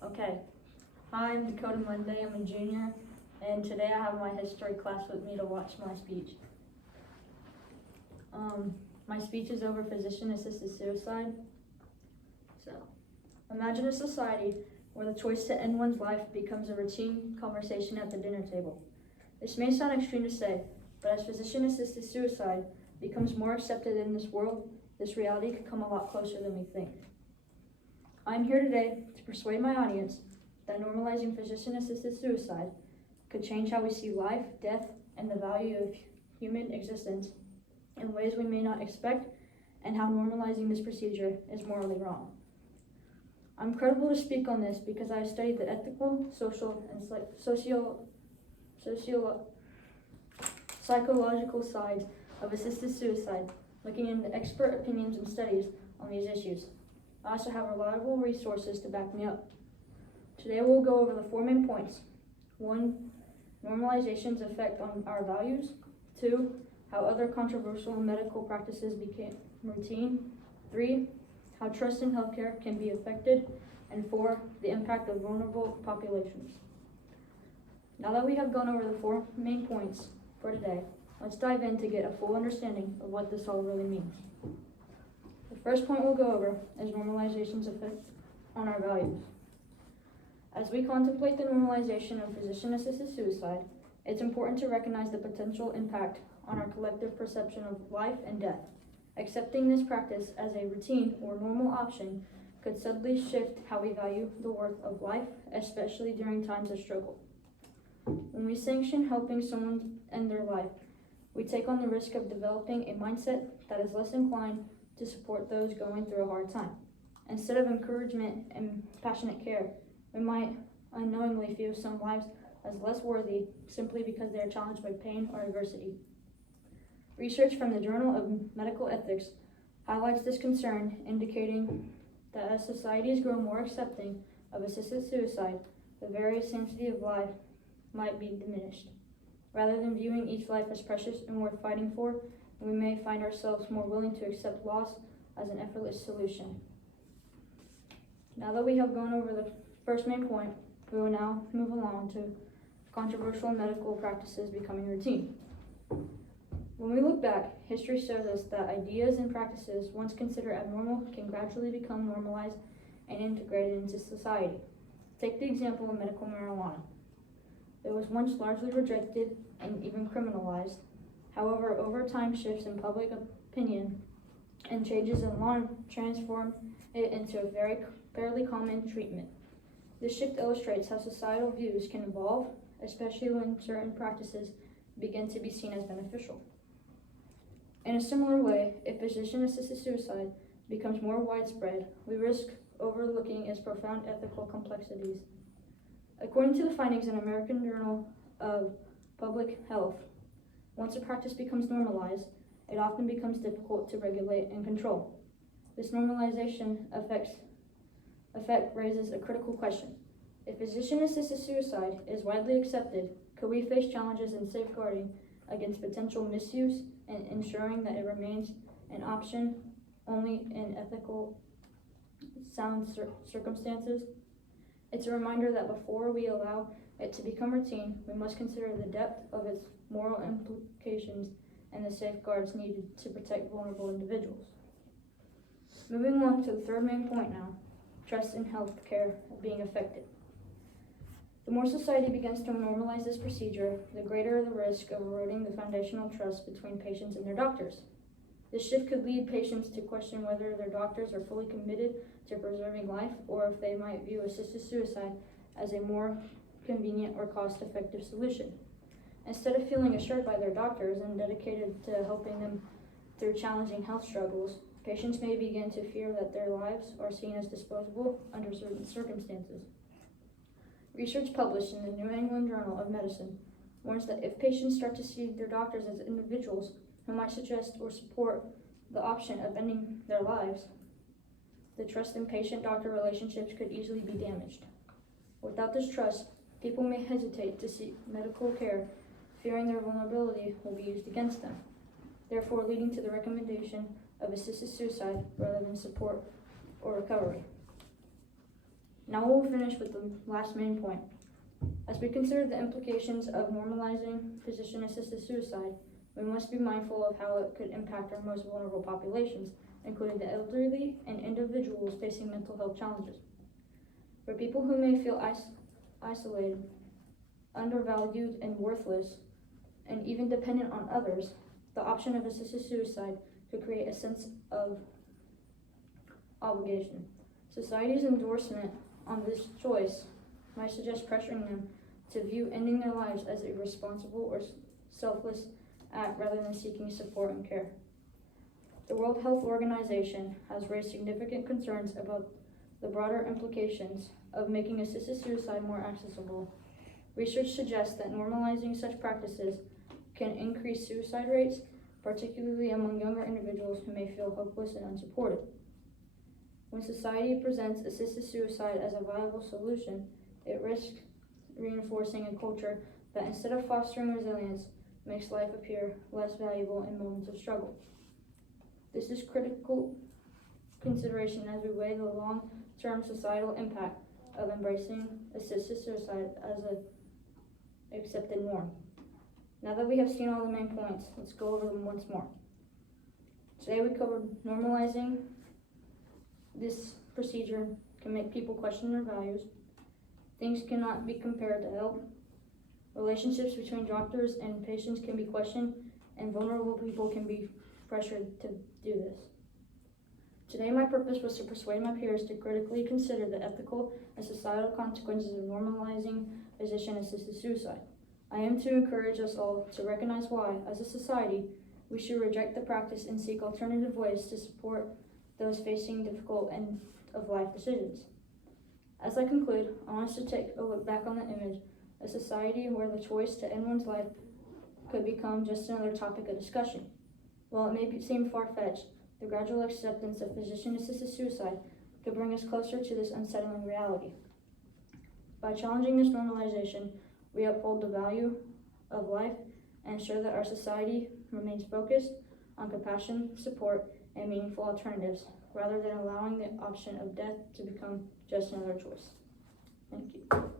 Okay. Hi, I'm Dakota Monday. I'm a junior, and today I have my history class with me to watch my speech. My speech is over physician-assisted suicide. So, imagine a society where the choice to end one's life becomes a routine conversation at the dinner table. This may sound extreme to say, but as physician-assisted suicide becomes more accepted in this world, this reality could come a lot closer than we think. I'm here today to persuade my audience that normalizing physician-assisted suicide could change how we see life, death, and the value of human existence in ways we may not expect, and how normalizing this procedure is morally wrong. I'm credible to speak on this because I have studied the ethical, social, and psychological sides of assisted suicide, looking into expert opinions and studies on these issues. I also have reliable resources to back me up. Today we'll go over the 4 main points. 1, normalization's effect on our values. 2, how other controversial medical practices became routine. 3, how trust in healthcare can be affected. And 4, the impact of vulnerable populations. Now that we have gone over the 4 main points for today, let's dive in to get a full understanding of what this all really means. The first point we'll go over is normalization's effect on our values. As we contemplate the normalization of physician-assisted suicide, it's important to recognize the potential impact on our collective perception of life and death. Accepting this practice as a routine or normal option could subtly shift how we value the worth of life, especially during times of struggle. When we sanction helping someone end their life, we take on the risk of developing a mindset that is less inclined to support those going through a hard time. Instead of encouragement and passionate care, we might unknowingly view some lives as less worthy simply because they are challenged by pain or adversity. Research from the Journal of Medical Ethics highlights this concern, indicating that as societies grow more accepting of assisted suicide, the very sanctity of life might be diminished. Rather than viewing each life as precious and worth fighting for, we may find ourselves more willing to accept loss as an effortless solution. Now that we have gone over the first main point, we will now move along to controversial medical practices becoming routine. When we look back, history shows us that ideas and practices once considered abnormal can gradually become normalized and integrated into society. Take the example of medical marijuana. It was once largely rejected and even criminalized. However, over time, shifts in public opinion and changes in law transformed it into a fairly common treatment. This shift illustrates how societal views can evolve, especially when certain practices begin to be seen as beneficial. In a similar way, if physician-assisted suicide becomes more widespread, we risk overlooking its profound ethical complexities. According to the findings in American Journal of Public Health, once a practice becomes normalized, it often becomes difficult to regulate and control. This normalization effect raises a critical question. If physician-assisted suicide is widely accepted, could we face challenges in safeguarding against potential misuse and ensuring that it remains an option only in ethical sound circumstances? It's a reminder that before we allow it to become routine, we must consider the depth of its moral implications and the safeguards needed to protect vulnerable individuals. Moving along to the 3rd main point now, trust in healthcare being affected. The more society begins to normalize this procedure, the greater the risk of eroding the foundational trust between patients and their doctors. This shift could lead patients to question whether their doctors are fully committed to preserving life, or if they might view assisted suicide as a more convenient or cost-effective solution. Instead of feeling assured by their doctors and dedicated to helping them through challenging health struggles, patients may begin to fear that their lives are seen as disposable under certain circumstances. Research published in the New England Journal of Medicine warns that if patients start to see their doctors as individuals who might suggest or support the option of ending their lives, the trust in patient-doctor relationships could easily be damaged. Without this trust, people may hesitate to seek medical care, fearing their vulnerability will be used against them, therefore leading to the recommendation of assisted suicide rather than support or recovery. Now we'll finish with the last main point. As we consider the implications of normalizing physician-assisted suicide, we must be mindful of how it could impact our most vulnerable populations, including the elderly and individuals facing mental health challenges. For people who may feel isolated, undervalued, and worthless, and even dependent on others, the option of assisted suicide could create a sense of obligation. Society's endorsement on this choice might suggest pressuring them to view ending their lives as a responsible or selfless act rather than seeking support and care. The World Health Organization has raised significant concerns about the broader implications of making assisted suicide more accessible. Research suggests that normalizing such practices can increase suicide rates, particularly among younger individuals who may feel hopeless and unsupported. When society presents assisted suicide as a viable solution, it risks reinforcing a culture that, instead of fostering resilience, makes life appear less valuable in moments of struggle. This is critical consideration as we weigh the long-term societal impact of embracing assisted suicide as an accepted norm. Now that we have seen all the main points, let's go over them once more. Today we covered normalizing this procedure can make people question their values. Things cannot be compared to health. Relationships between doctors and patients can be questioned, and vulnerable people can be pressured to do this. Today my purpose was to persuade my peers to critically consider the ethical and societal consequences of normalizing physician-assisted suicide. I am to encourage us all to recognize why, as a society, we should reject the practice and seek alternative ways to support those facing difficult end-of-life decisions. As I conclude, I want us to take a look back on the image, a society where the choice to end one's life could become just another topic of discussion. While it may seem far-fetched, the gradual acceptance of physician-assisted suicide could bring us closer to this unsettling reality. By challenging this normalization, we uphold the value of life and ensure that our society remains focused on compassion, support, and meaningful alternatives, rather than allowing the option of death to become just another choice. Thank you.